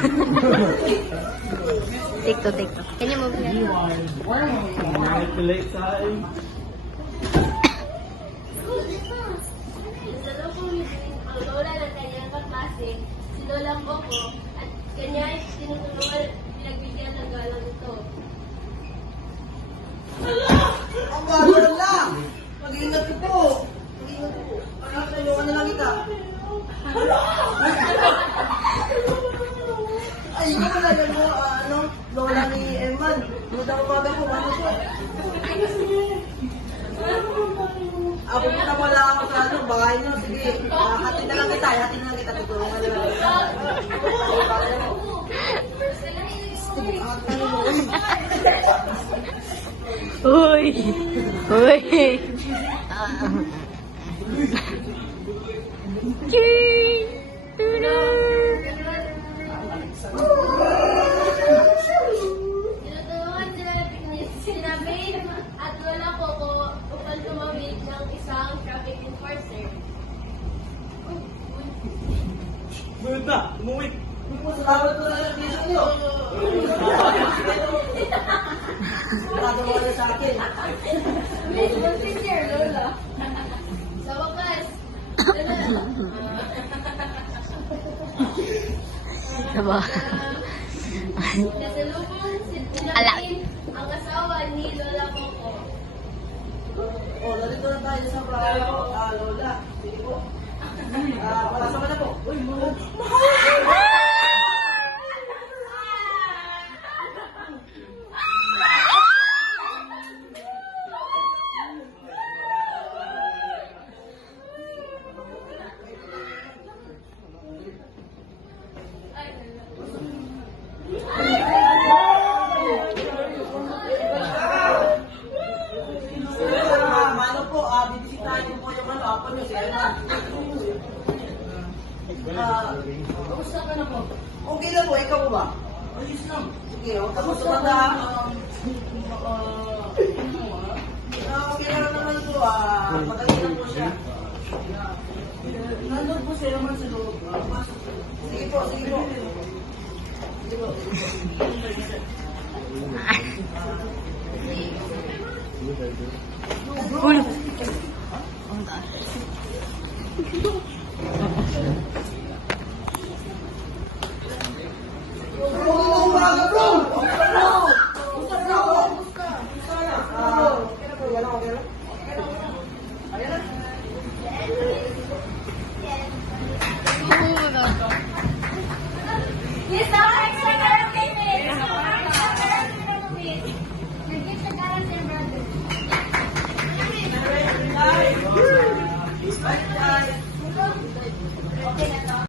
Take two, take two. Can you move here? Manipulate tayo. Ang lola ng kanyang kaklase, si Lola Coco, at kanya ay tinutulungan, pinagbigyan ng galang ito. Ang gano'n lang! Mag-iingat ko po! Mag-iingat ko po. Anak, tulungan na lang kita. Ay, ikaw talaga mo, lola ni Eman. Magandang umaga po, ano po? Ako po na wala ako sa bahay nyo. Sige, hatid na lang kita. Tutulungan na lang kita. Uy! Uy! Yay! Tinutulungan sila Babe at Lola Coco upang tumawid ng isang traffic enforcer. Buta, umuwi. Salamat po sa piso nyo. Nagawa na sa akin. Volunteer, Lola. Sa wakas, Diba? nasalubong natin ang asawa ni Lola Coco. Narito na tayo sa bahay ko, Lola. Sige po. Palasama na po. Uy, ano po, bibisitahin ko po yung apo nyo, si Eman. Kamusta ka na po? Okay lang po, ikaw po ba? Ayos lang. Sige, tapos tumanda. Okay na naman po, magaling lang po siya. Nandun po siya naman sa loob. Sige po. Uy! Yes, sir!